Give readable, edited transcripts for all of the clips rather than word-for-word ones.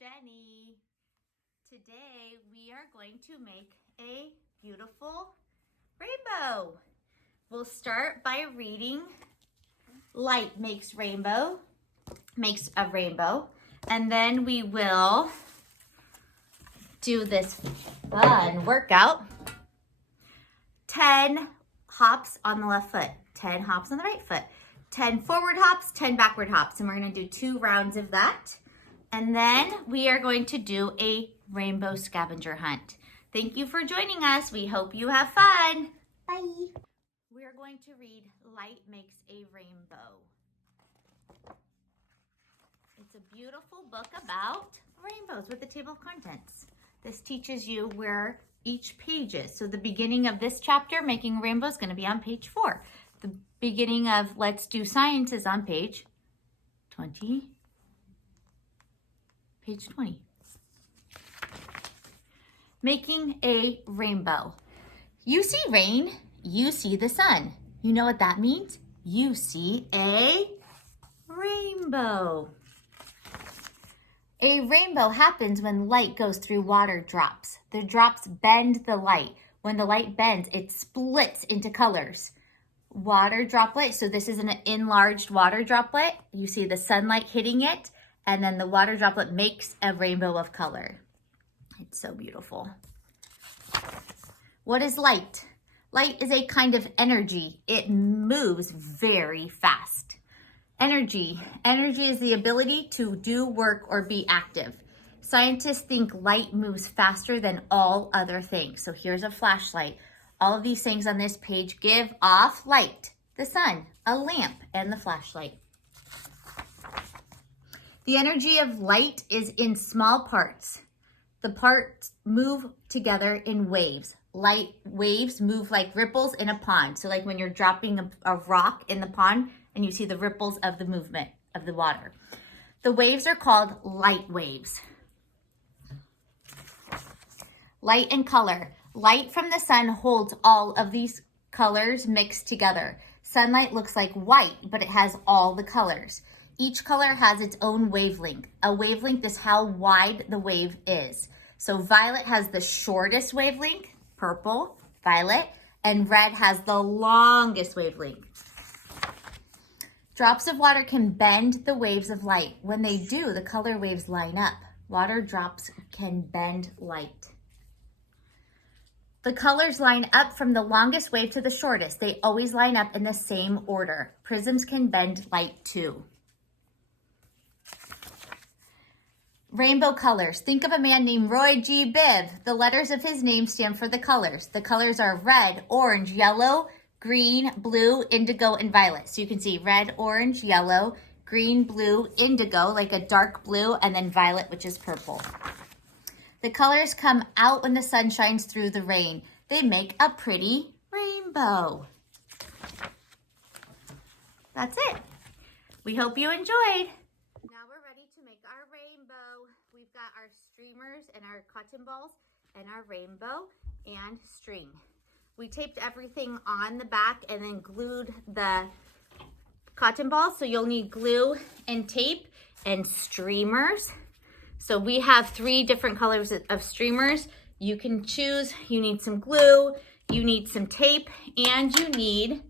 Jenny. Today we are going to make a beautiful rainbow. We'll start by reading Light Makes a Rainbow, and then we will do this fun workout. 10 hops on the left foot, 10 hops on the right foot, 10 forward hops, 10 backward hops, and we're going to do 2 rounds of that. And then we are going to do a rainbow scavenger hunt. Thank you for joining us. We hope you have fun. Bye. We are going to read Light Makes a Rainbow. It's a beautiful book about rainbows with a table of contents. This teaches you where each page is. So the beginning of this chapter, Making a Rainbow, is going to be on page 4. The beginning of Let's Do Science is on page 20. Page 20. Making a rainbow. You see rain, you see the sun. You know what that means? You see a rainbow. A rainbow happens when light goes through water drops. The drops bend the light. When the light bends, it splits into colors. Water droplet, so this is an enlarged water droplet. You see the sunlight hitting it, and then the water droplet makes a rainbow of color. It's so beautiful. What is light? Light is a kind of energy. It moves very fast. Energy is the ability to do work or be active. Scientists think light moves faster than all other things. So here's a flashlight. All of these things on this page give off light. The sun, a lamp, and the flashlight. The energy of light is in small parts. The parts move together in waves. Light waves move like ripples in a pond. So like when you're dropping a rock in the pond and you see the ripples of the movement of the water. The waves are called light waves. Light and color. Light from the sun holds all of these colors mixed together. Sunlight looks like white, but it has all the colors. Each color has its own wavelength. A wavelength is how wide the wave is. So violet has the shortest wavelength, purple, violet, and red has the longest wavelength. Drops of water can bend the waves of light. When they do, the color waves line up. Water drops can bend light. The colors line up from the longest wave to the shortest. They always line up in the same order. Prisms can bend light too. Rainbow colors. Think of a man named Roy G. Biv. The letters of his name stand for the colors. The colors are red, orange, yellow, green, blue, indigo, and violet. So you can see red, orange, yellow, green, blue, indigo, like a dark blue, and then violet, which is purple. The colors come out when the sun shines through the rain. They make a pretty rainbow. That's it. We hope you enjoyed. Now we're ready to make our rainbow. We've got our streamers and our cotton balls and our rainbow and string. We taped everything on the back and then glued the cotton balls. So you'll need glue and tape and streamers. So we have 3 different colors of streamers. You can choose. You need some glue, you need some tape, and you need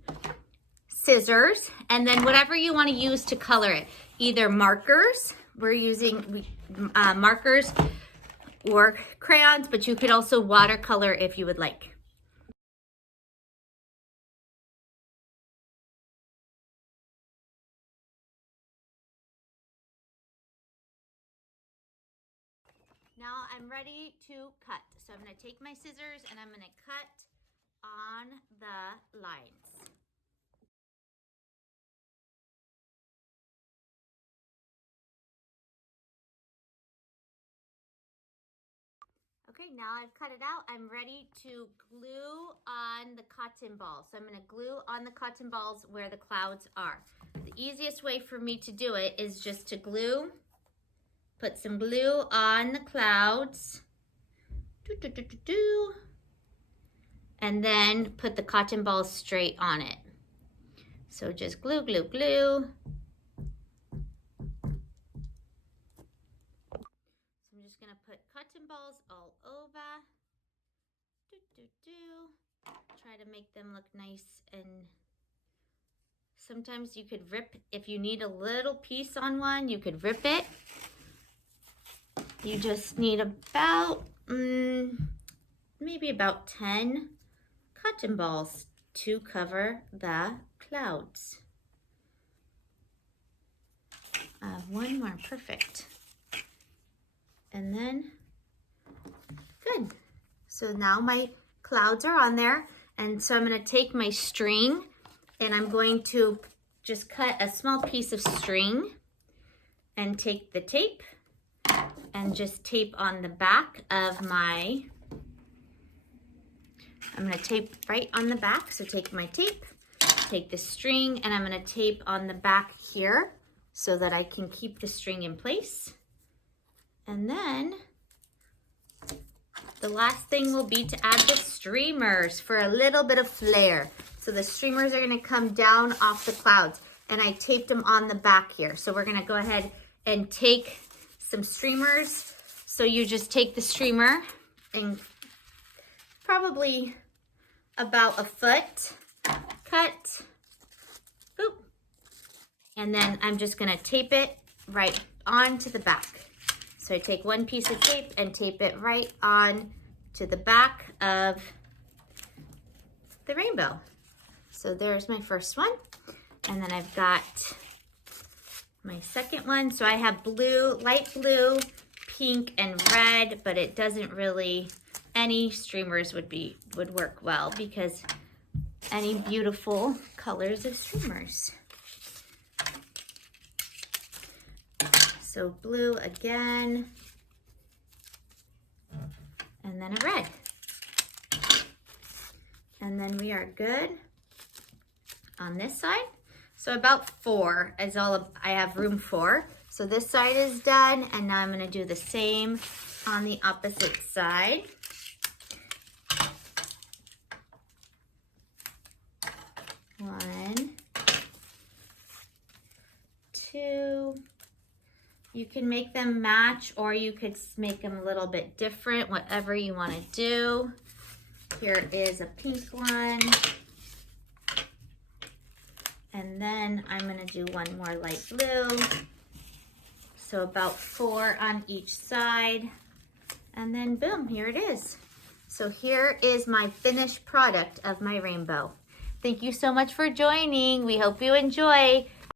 scissors, and then whatever you want to use to color it. Either markers, we're using markers, or crayons, but you could also watercolor if you would like. Now I'm ready to cut. So I'm going to take my scissors and I'm going to cut on the lines. Okay, now I've cut it out. I'm ready to glue on the cotton balls. So I'm going to glue on the cotton balls where the clouds are. The easiest way for me to do it is just to put some glue on the clouds. And then put the cotton balls straight on it. So just glue, glue, glue. just gonna put cotton balls all over. Try to make them look nice, and sometimes you could rip, if you need a little piece on one, you could rip it. You just need about, maybe about 10 cotton balls to cover the clouds. One more, perfect. And then, good. So now my clouds are on there, and so I'm gonna take my string and I'm going to just cut a small piece of string and take the tape and just tape on the back of my, I'm gonna tape right on the back. So take my tape, take the string, and I'm gonna tape on the back here so that I can keep the string in place. And then the last thing will be to add the streamers for a little bit of flair. So the streamers are gonna come down off the clouds, and I taped them on the back here. So we're gonna go ahead and take some streamers. So you just take the streamer and probably about a foot cut, boop. And then I'm just gonna tape it right onto the back. So I take one piece of tape and tape it right on to the back of the rainbow. So there's my first one. And then I've got my second one. So I have blue, light blue, pink, and red, but it doesn't really, any streamers would work well because any beautiful colors of streamers. So blue again, and then a red. And then we are good on this side. So about 4 is all I have room for. So this side is done, and now I'm gonna do the same on the opposite side. One, 2. You can make them match, or you could make them a little bit different, whatever you want to do. Here is a pink one. And then I'm going to do one more light blue. So about 4 on each side. And then boom, here it is. So here is my finished product of my rainbow. Thank you so much for joining. We hope you enjoy.